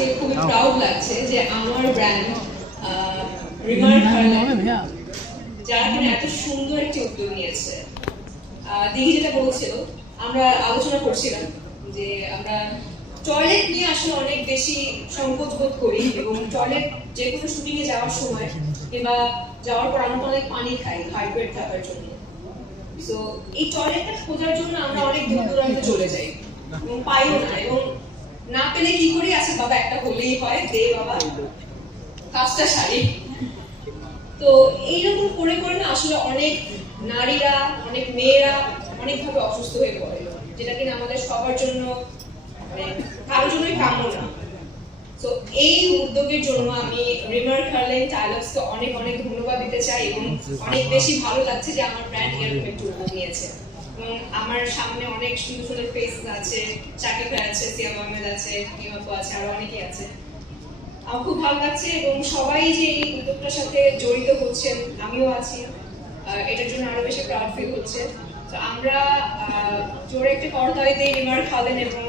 আজকে খুবই প্রাউড লাগছে যে আমার ব্র্যান্ড রিমার্ক যারা কিনা এত সুন্দর একটি উদ্যোগ নিয়েছে। দিঘি যেটা বলছিল আমরা আলোচনা করছিলাম যে আমরা টয়লেট নিয়ে আসলে অনেক বেশি সংকোচ বোধ করি এবং টয়লেট যে কোনো শুটিং এ যাওয়ার সময় কিংবা যাওয়ার পর আমরা অনেক পানি খাই হাইড্রেট থাকার জন্য। তো এই টয়লেটটা খোঁজার জন্য আমরা অনেক দূর দূরান্তে চলে যাই। এবং পাইও না এবং না পেলে কি করি? আছে বাবা, একটা হলেই হয়। দে বাবা। কাজটা সারি। তো এইরকম করে করে না আসলে অনেক নারীরা, অনেক মেয়েরা অনেকভাবে অসুস্থ হয়ে পড়ে, যেটা কিনা আমাদের সবার জন্য মানে কারোর জন্যই কাম্য না। তো এই উদ্যোগের জন্য আমি রিমার কার্লেন টাইলক্সকে অনেক অনেক ধন্যবাদ দিতে চাই এবং অনেক বেশি ভালো লাগছে যে আমার ব্র্যান্ড এরকম একটু নিয়েছে। আমার সামনে অনেক সুন্দর সুন্দর ফেস আছে ভাই আছে সিয়াম আহমেদ আছে হিমাপু আছে, আরও অনেকেই আছে। আমার খুব ভালো লাগছে এবং সবাই যে এই উদ্যোগটার সাথে জড়িত হচ্ছেন, আমিও আছি। এটার জন্য আরও বেশি প্রাউড ফিল হচ্ছে। তো আমরা জোরে একটা করতালি দিই রিমার খালেন এবং